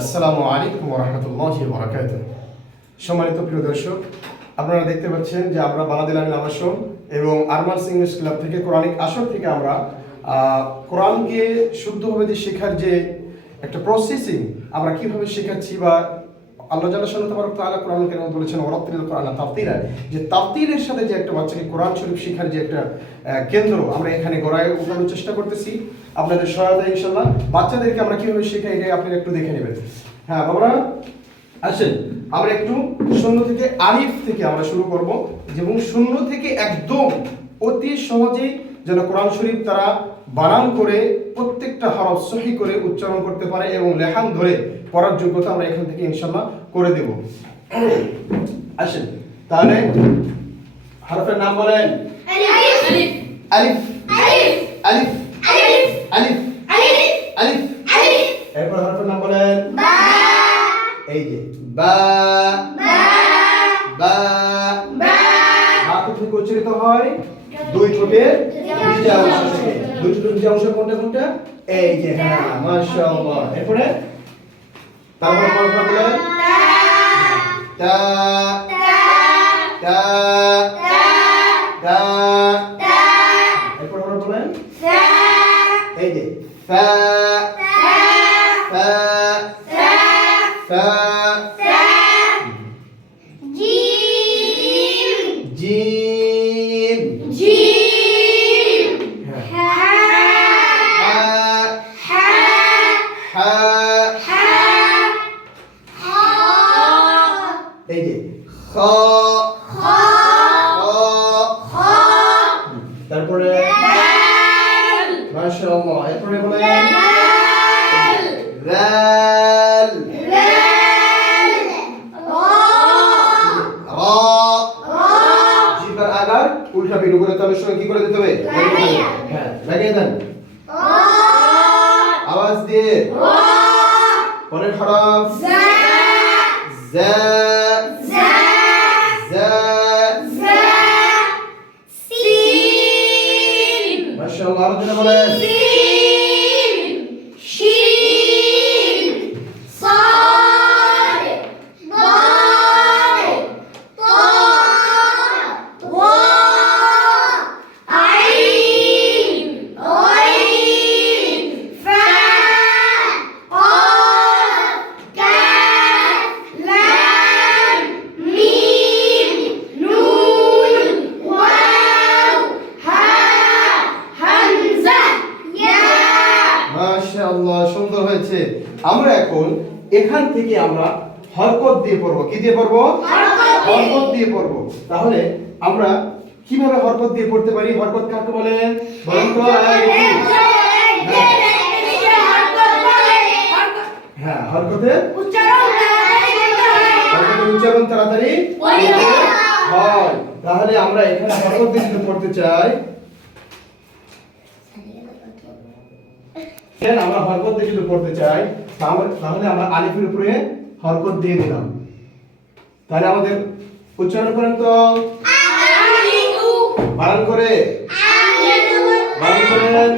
আসসালামু আলাইকুম ওয়া রাহমাতুল্লাহি ওয়া বারাকাতুহু। সম্মানিত প্রিয় দর্শক, আপনারা দেখতে পাচ্ছেন যে আমরা বাংলাদেশ আমিন আবাসন এবং আরমাস ইংলিশ ক্লাব থেকে কোরআনিক আসর থেকে আমরা কোরআনকে শুদ্ধভাবে যে শেখার যে একটা প্রসেসিং আমরা কিভাবে শেখাচ্ছি বা আল্লাহ জাল্লা শাআনহু তাবারাক তাআলা কোরআন কারীমে বলেছেন ওয়ারাত্তিলিল কোরআন তারতিলা, যে তারতিলের সাথে যে একটা বাচ্চাকে কোরআন শরীফ শেখার যে একটা কেন্দ্র আমরা এখানে গড়ায় উঠানোর চেষ্টা করতেছি আপনাদের সহায়তা ইনশাআল্লাহ। বাচ্চাদেরকে আমরা কিভাবে শেখাই এটা আপনারা একটু দেখে নেবেন। হ্যাঁ বাবারা আসেন, আমরা একটু শূন্য থেকে আলিফ থেকে আমরা শুরু করব এবং শূন্য থেকে একদম অতি সহজেই যেন কোরআন শরীফ তারা বানান করে প্রত্যেকটা হরফ সহি করে উচ্চারণ করতে পারে এবং লেখান ধরে পড়ার যোগ্যতা আমরা এখান থেকে ইনশাআল্লাহ করে দেব। আসেন তাহলে হরফের নাম বলেন। আলিফ আলিফ আলিফ আলিফ আলিফ আলিফ আলিফ। এরপর হরফের নাম বলেন বা। এই যে বা বা বা। বা থেকে উচ্চারিত হয় দুই ঠোঁটের ভিজা অংশ থেকে। দুই ঠোঁটের ভিজা অংশ কোনটা কোনটা? এই যে হ্যাঁ মাশাআল্লাহ। এরপরে তারপর হরফ বলেন তা তা তা তা। এরপর হরফ বলেন এই যে ফা ফা ফা ফা। জিম জিম জিম। হা হা হা হা হা। এই যে খ খ খ। তারপরে মাশাআল্লাহ। এরপরে বলেন রাল রাল র র। জিবার আগার উল্টা পিঠ করে তাহলে সঙ্গে কি করে দিতে হবে? হ্যাঁ লাগিয়ে দেন আওয়াজ দিয়ে। পরের হরফ জা জা জা জা জা। সিন মাশাআল্লাহ। আরো জোরে বলেন সিন শিন সাদ দাল তা ওয়া আইন আইন ফা قاف كاف لام ميم نون واو হা হামজা ইয়া। মাশাআল্লাহ, সুন্দর হয়েছে। আমরা এখন এখান থেকে আমরা হরকত দিয়ে পড়ব। কি দিয়ে পড়ব? হরকত দিয়ে পড়ব। তাহলে আমরা কিভাবে হরকত দিয়ে পড়তে পারি? হরকত কাকে বলেন বলেন তো? হ্যাঁ হরকতের উচ্চারণ তাড়াতাড়ি হয়। তাহলে আমরা এখানে হরকত দিয়ে যদি পড়তে চাই, আমরা হরকত দিয়ে যদি পড়তে চাই তাহলে আমরা আলিফের উপরে হরকত দিয়ে দিলাম। তাহলে আমাদের উচ্চারণ করেন তো বানান করে বানান করেন।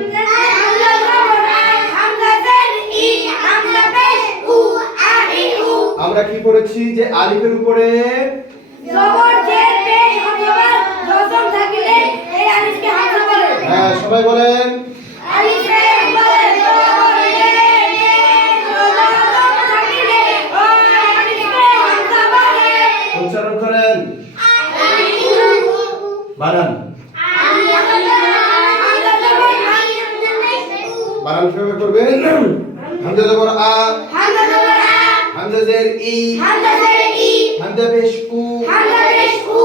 আমরা কি করেছি যে আলিফের উপরে জবর জের পেশ অথবা জজম থাকলে এই আলিফকে হামজা বলে। হ্যাঁ সবাই বলেন আলিফের উপরে জবর জের পেশ জজম থাকলে ওই আলিফকে হামজা বলে। উচ্চারণ করেন বানান বানান কিভাবে করবেন? হামজা জবর আ হামজা জবর আ হামজা জের ই হামজা জের ই হামজা পেশ উ হামজা পেশ উ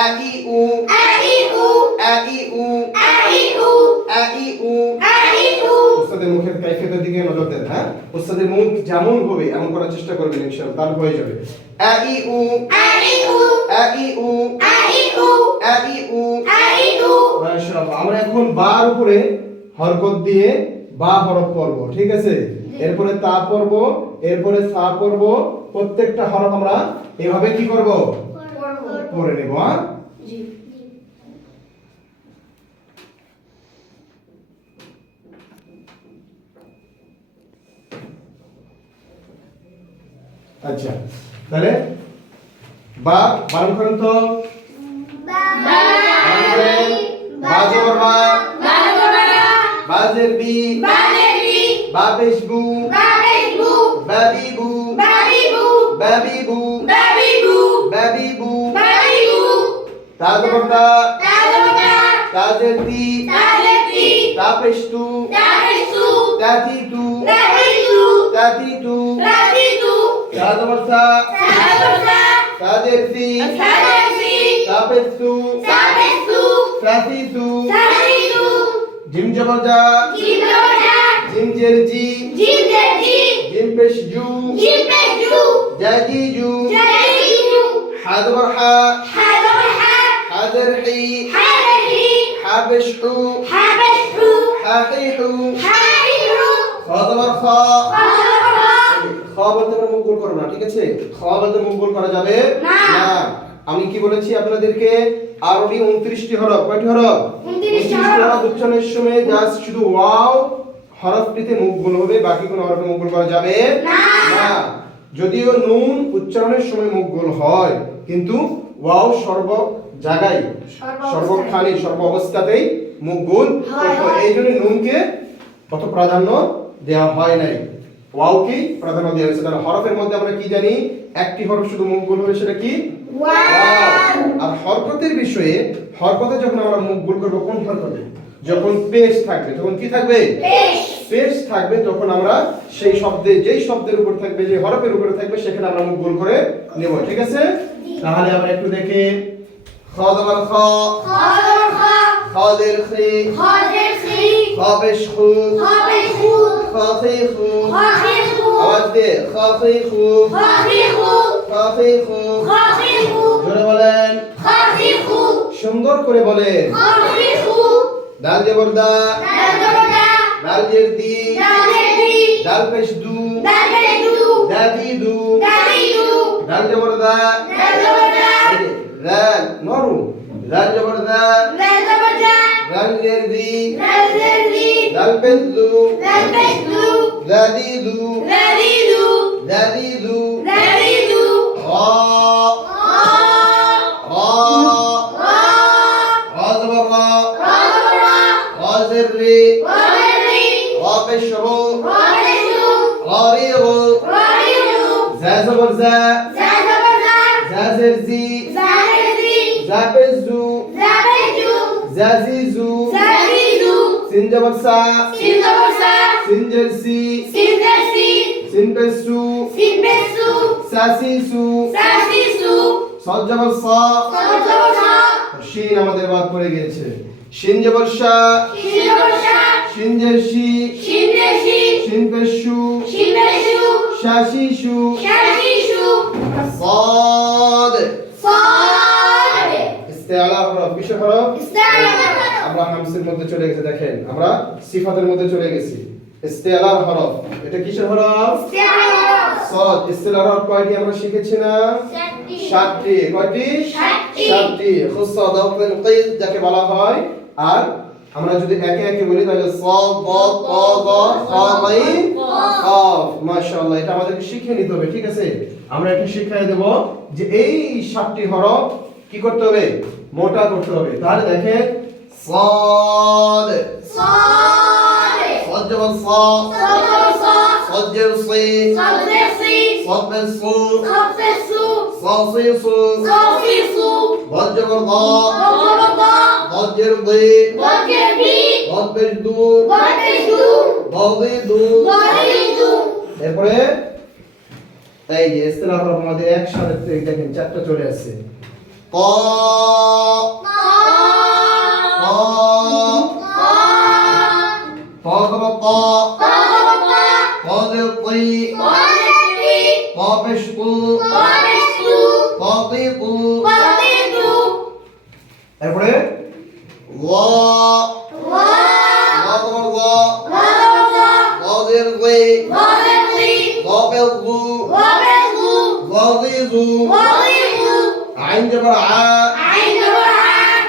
আ ই উ আ ই উ আ ই উ আ ই উ আ ই উ। আ ই উ। উস্তাদের মুখের কাইফিয়তের দিকে নজর দেন। হ্যাঁ উস্তাদের মুখ যেমন হবে এমন করার চেষ্টা করবেন ইনশাআল্লাহ, তাহলে হয়ে যাবে। আ ই উ আ ই উ আ ই উ আ ই উ আ ই উ। আ ই উ। মাশাআল্লাহ। আমরা এখন বার উপরে হরকত দিয়ে বা হরফ পড়ব, ঠিক আছে? এরপরে তা পড়ব, এরপরে সা পড়ব। প্রত্যেকটা হরফ আমরা এভাবে কি করব? পড়ে নেব। হ্যাঁ জি। আচ্ছা তাহলে বা বানান করেন তো বানান করেন বা জবর বা বা জের বি বা পেশ বু বাবি বু বাবি বু বাবি বু তা জবর তা তা জের তি তা পেশ তু তাতি তু তাতি তু তা জবর সা তা জের সি তা পেশ তু সাসি তু জিম জবর জা জিম জের জি জিম পেশ জু জাজি জু হা জবর হা হা জের হি হা পেশ হু হা হি হু খ জবর খ খ বলতে আমরা মুখ গোল করব না, ঠিক আছে? খ বলতে মুখ গোল করা যাবে না। আমি কি বলেছি আপনাদেরকে? আরবি 29টি হরফ। কয়টি হরফ? 29টি 29টি হরফ উচ্চারণের সময় জাস্ট শুধু ওয়াও হরফটিতে মুখ গোল হবে, বাকি কোনো হরফে মুখ গোল করা যাবে না। যদিও নুন উচ্চারণের সময় মুখ গোল হয়, কিন্তু ওয়াও সর্ব জায়গায় সর্বক্ষণে সর্ব অবস্থাতেই মুখ গোল হয়। এই জন্য নুনকে কত প্রাধান্য দেওয়া হয় নাই, ওয়াওকে প্রাধান্য দেওয়া হয়েছে। তাহলে হরফের মধ্যে আমরা কি জানি? একটি হরফ শুধু মুখ গোল হবে, সেটা কি? ওয়াও। আর হরকতের বিষয়ে, হরকতে যখন আমরা মুখ গোল করব, কোন হরকতে? যখন পেশ থাকবে, তখন কি থাকবে? পেশ থাকবে, তখন আমরা সেই শব্দে, যেই শব্দের উপর থাকবে, যে হরফের উপরে থাকবে, সেখানে আমরা মুখ গোল করে নেব, ঠিক আছে? তাহলে আমরা একটু দেখি। খ জবর খ, খ জের খি, খ পেশ খু, খ খি খু, আওয়াজ দে, খ খি খু, খ খি খু। জোরে বলেন, সুন্দর করে বলেন। দাল জবর দা, দাল জের দি, দাল পেশ দু, দাদি দু, দাল জবর দা, দাল নরু, দাল জবর দা, দাল জের দি, দাল পেশ দু, দাদি দু, দাদি দু। খ, খ, খ জবর র, খ জের রি, খ পেশ রু, র রি রু, জা জবর জা, জা জের জি, জা পেশ জু, জা জি জু, সিন জবর সা, সিন জের সি, সিন পেশ সু, সা সি সু, সদ জবর সা, শিন আমাদের বাদ পড়ে গেছে। শিন জবর শা, শিন জের শি, শিন পেশ সু, শা সি সু, صاد ইস্তেআলা হরফ। কিসের হরফ? আমরা হামসের মধ্যে চলে গেছি, দেখেন আমরা সিফাতের মধ্যে চলে গেছি। ইস্তেআলার হরফ, এটা কিসের হরফ? صاد। ইস্তেআলার হরফ কয়টি আমরা শিখেছি না? 7টি। কয়টি? 7টি। খুসা দাওয়াতুল কাইদ যাকে বলা হয়। আর আমরা যদি একে একে বলি, তাহলে صاد ضاد طا ظا خا غين قاف। মাশাআল্লাহ, এটা আমাদেরকে শিখে নিতে হবে, ঠিক আছে? আমরা এটা শিখিয়ে দেব যে এই 7টি হরফ কি করতে হবে? মোটা করতে হবে। তাহলে দেখেন, صاد صاد জবর সা, صاد জের সি, صاد পেশ সু, সা সি সু, ضاد জবর দা, ضاد জের দি, ضاد পেশ দু, ضادي দু। এরপরে এই যে ইস্তেলাহ হরফ আমাদের একসাথে দেখেন 4টা চলে আসছে। ক, ক জবর ক, ক জের তি, ক পেশ তু, তাতি তু। এরপরে ল, ল জবর ল, ল জের জি, ল পেশ জু, জি জু। আইন জবর আ।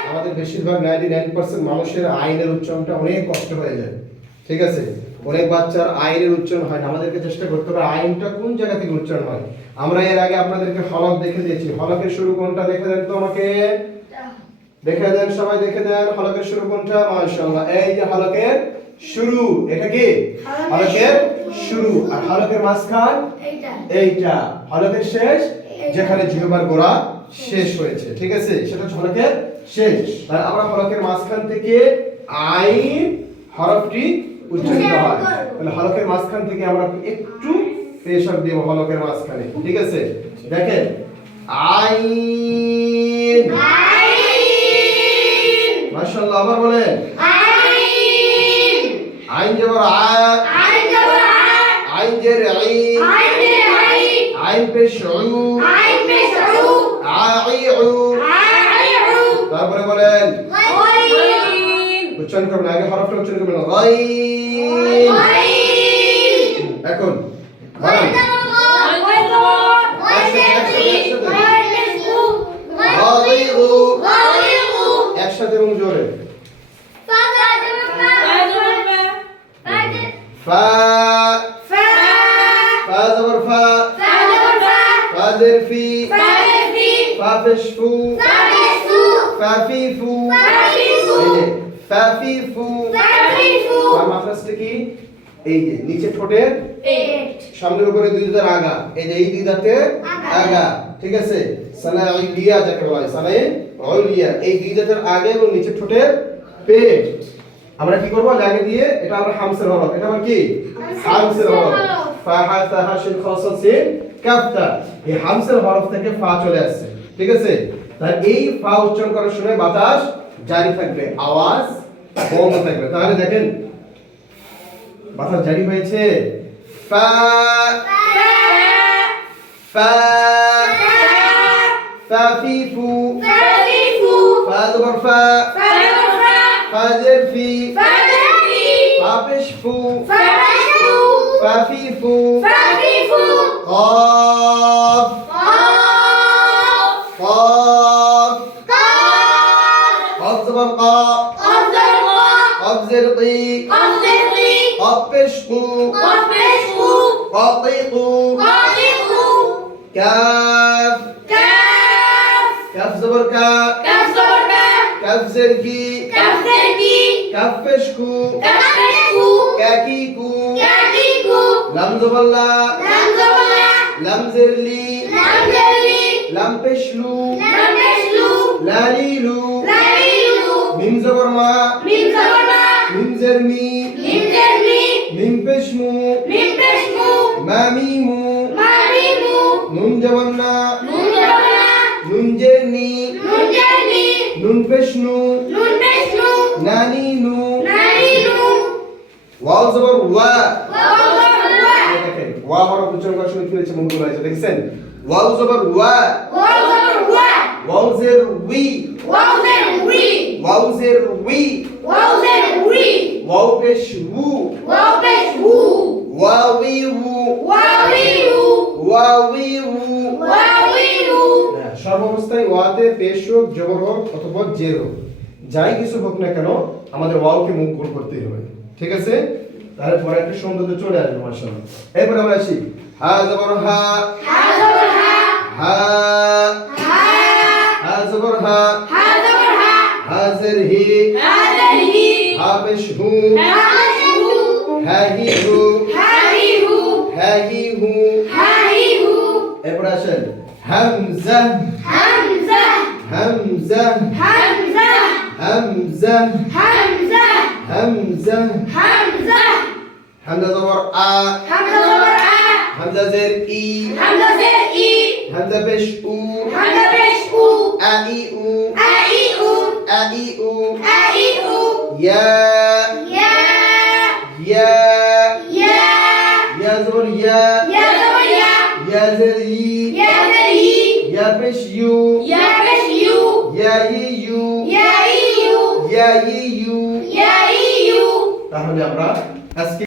আমাদের বেশিরভাগ 99% মানুষের আইনের উচ্চারণটা অনেক কষ্ট হয়ে যায়, ঠিক আছে? অনেক বাচ্চার আইনের উচ্চারণ হয় না, আমাদেরকে চেষ্টা করতে হবে আইনটা কোন জায়গা থেকে উচ্চারণ হয়। আমরা এর আগে আপনাদেরকে হলক দেখে দিয়েছি, হলকের শুরু কোনটা দেখে দেন তো আমাকে, দেখে দেন সবাই, দেখে দেন হলকের শুরু কোনটা। মাশাআল্লাহ, এই যে হলকের শুরু, এটা কি হলকের শুরু, আর হলকের মাঝখান এইটা, হলকের শেষ যেখানে জিহ্বার গোড়া শেষ হয়েছে, ঠিক আছে, সেটা হচ্ছে হলকের শেষ। তাহলে আমরা হলকের মাঝখান থেকে আইন হরফটি উচ্চারিত হয়, তাহলে হলকের মাঝখান থেকে আমরা একটু প্রেসার দেব হলকের মাঝখানে, ঠিক আছে। দেখেন আইন, মাশাআল্লাহ, আবার বলেন আইন জবর আ, আইন জের আই, আইন পেশ উ, আই উ, তারপরে বলেন উচ্চারণ করবেন, আগে হরফটা উচ্চারণ করবেন গাইন। এখন বলেন একসাথে এবং জোরে, ফা, ফা জবর ফা, ফা জের ফি, ফা পেশ ফু, ফা ফি ফু, এই যে ফা ফি ফু, আর মাখরাজটা কি, এই যে নিচে ঠোঁটের সামনের উপরে দুই দাঁতের আগা, এই যে এই দুই দাঁতের আগা, ঠিক আছে, সানাইলিয়া যাকে বলা হয়, সানাইলিয়া, এই দুই দাঁতের আগে এবং নিচে ঠোঁটের পেট। আমরা কি করব, লাগে দিয়ে, এটা আমরা হামসের হরফ, এটা আবার কি হামসের হরফ, ফা হা তা হা শিন খ সদ সিন কাফ তা, এই হামসের হরফ থেকে ফা চলে আসছে, ঠিক আছে। তাহলে এই ফা উচ্চারণ করার সময় বাতাস জারি থাকবে, আওয়াজ বন্ধ থাকবে। তাহলে দেখেন বাতাস জারি হয়েছে, ফা, ফা, ফা ফি ফু, ফা জবর ফা, ফা জের ফি, ফা পেশ ফু, ফা ফি ফু, قاف قاف قاف زبر قا، قاف زر قي، قاف پیش قو، قاطيقو، كاف، كاف زبر كا، كاف زر كي، كاف پیش کو، كاكيكو، لام زبر لا، لام زر لي، لام پیش لو، لاليلو، ميم زبر ما، ميم زر مي، ميم پیش مو، ما ميمو، نون زبر نا، نون زر ني، نون پیش نو، ناني نو، ওয়াও জবর ওয়া, দেখেন ওয়া হরফ উচ্চারণ করার সময় কি হয়েছে মনগুলো হয়েছে, দেখছেন, ওয়াও জবর ওয়া, ওয়াও জের উই, ওয়াও জের উই, ওয়াও পেশ উ, ওয়াউই উ, ওয়াউই উ। সর্বাবস্থায় ওয়াতে পেশ হোক, জবর হোক অথবা জের হোক, যাই কিছু হোক না কেন আমাদের ওয়াওকে মুখ গোল করতেই হবে, ঠিক আছে। তাহলে পরে একটা সৌন্দর্য চলে আসবে মাশাআল্লাহ। এরপর আমরা আসি হা জবর হা, হা, হা জবর হা, হা জের হি, হা পেশ হু, হা হি হু, হা হি হু। এরপর আসেন হামজা, হামজা, হামজা, হামজা, হামজা জবর আ, হামজা জের ই, হামজা পেশ উ, আ ই উ, আ ই উ, ইয়া, ইয়া, ইয়া জবর ইয়া, ইয়া জের ই, ইয়া পেশ ইউ, ইয়া ই ইউ, ইয়া ই ইউ। তাহলে আমরা আজকে